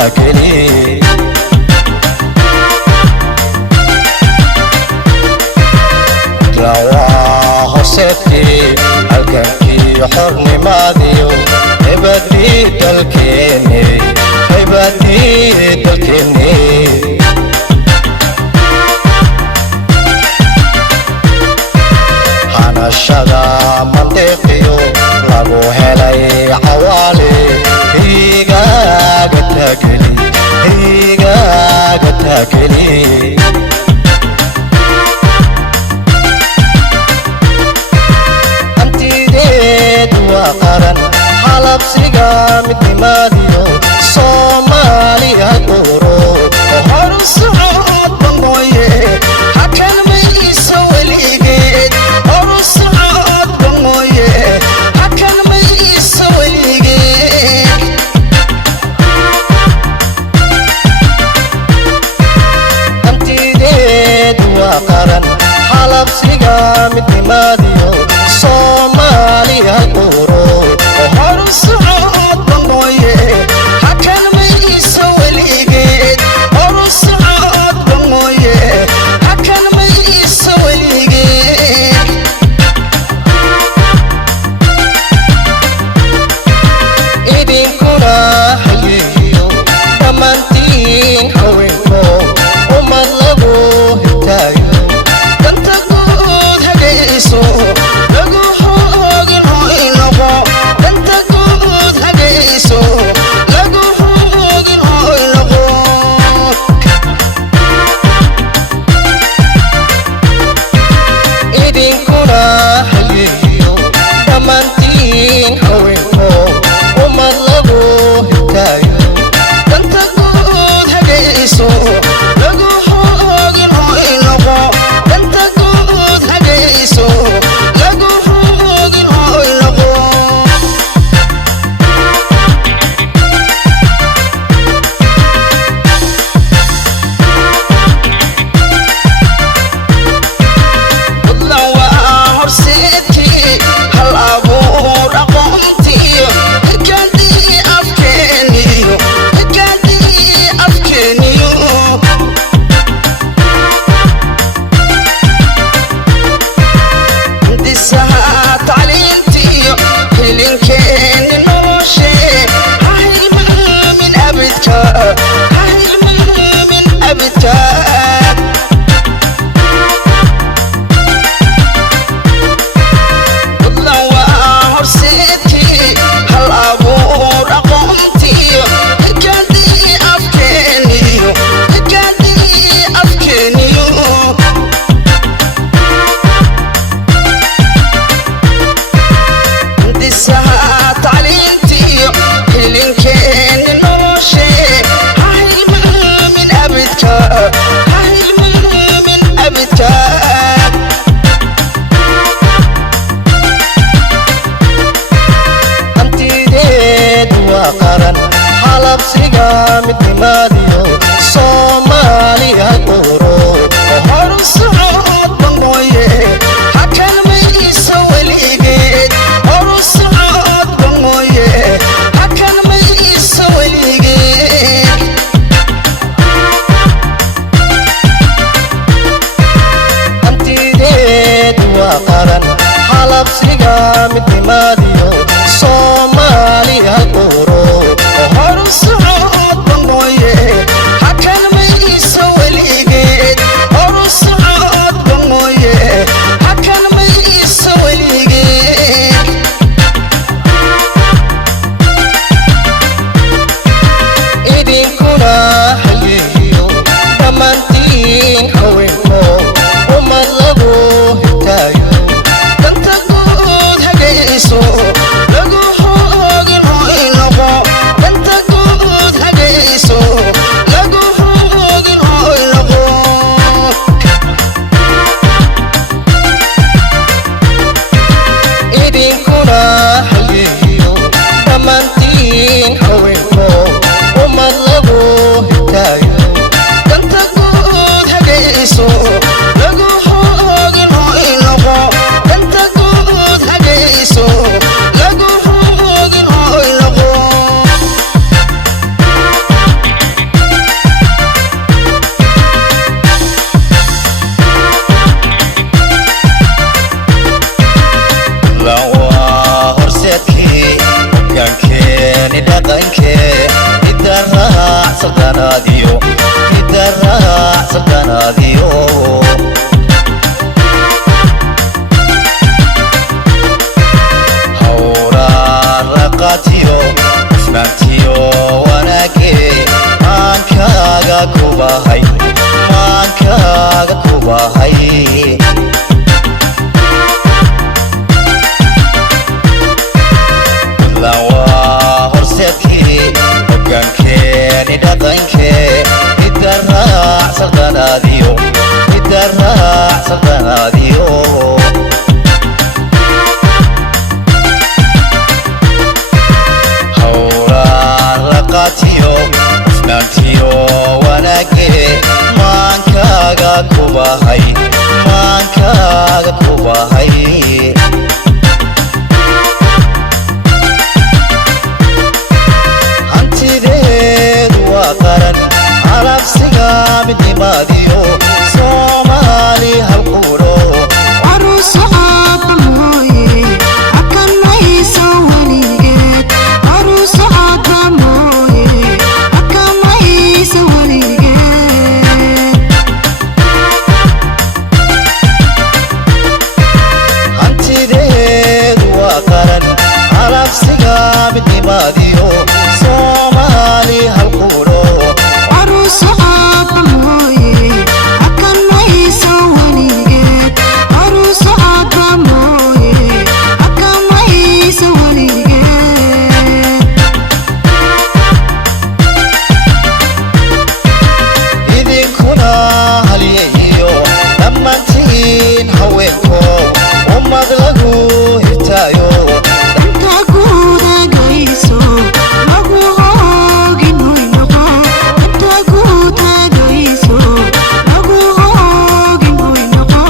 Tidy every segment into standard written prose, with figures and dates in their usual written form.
تاكلي رواه سبتي halkankii xornimaadiyo hebadii dalkeeni hanashada mandeeqiyo lagu helay cawaale igaaga taageli qaran halabsiga midnimaadiyo Soomaaliya dooro hor socod bangoye hakan mayso weligeed hor socod bangoye hakan mayso weligeed hantideed waa qaran halabsiga midnimaadiyo Soomaaliya dooro socod bangoye hakan mayso weligeed hor socod bangoye hakan mayso weligeed idinkuna hayeeyo dhammaantiin haweenko umad lagu hitaayo danta guud hagayso lagu hoogin oo inoqo qaran halabsiga midnimaadiyo Soomaaliya dooro hor socod bangoye hakan mayso weligeed hor socod bangoye hakan mayso weligeed hantideed waa qaran halabsiga midnimaadiyo Soomaaliya dooro hor socod bangoye hakan mayso weligeed hor socod bangoye hakan mayso weligeed idinkuna hayeeyo dhammaantiin haweenko umad lagu hitaayo danta guud hagayso lagu hoogin oo inoqo danta guud hagayso lagu hoogin oo inoqo idinkuna hayeeyo dhammaantiin haweenko umad lagu hitaayo danta guud hagayso lagu hoogin oo inoqo danta guud hagayso سلطناديو يدرع سلطناديو هورا رقاتيو فنانتيو وناكي مانكاغا كوباهاي مانكاغا كوباهاي سلطناديو يدرع سلطناديو هورا رقاتيو فنانتيو وناكي مانكاغا كوباهاي مانكاغا كوباهاي hantideed waa qaran alabsiga midnimaadiyo Soomaali halquuro aruuso aabba mooye akamayso weligeed aruuso aabba mooye akamayso weligeed hantideed waa qaran alabsiga midnimaadiyo Soomaali halquuro aruuso aabba mooye akamayso weligeed aruuso aabba mooye akamayso weligeed idinkuna halyeeyo dhammaantiin haweenko ummad lagu hirtaayo inta guudagayso lagu hoogin hoy noqo inta guudagayso lagu hoogin hoy noqo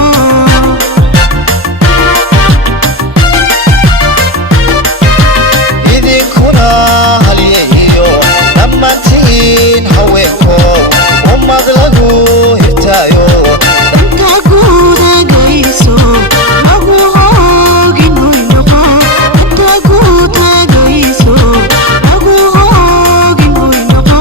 idinkuna halyeeyo dhammaantiin haweenko ummad lagu hirtaayo inta guudagayso lagu hoogin hoy noqo inta guudagayso lagu hoogin hoy noqo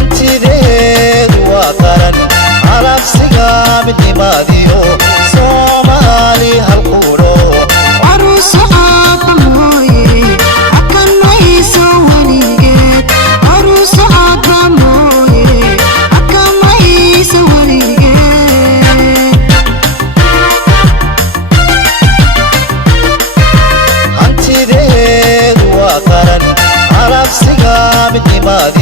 hantideed waa qaran alabsiga midnimaadiyo Soomaali halquuro aruuso aabba mooye akamayso weligeed aruuso aabba mooye akamayso weligeed hantideed waa qaran alabsiga midnimaadiyo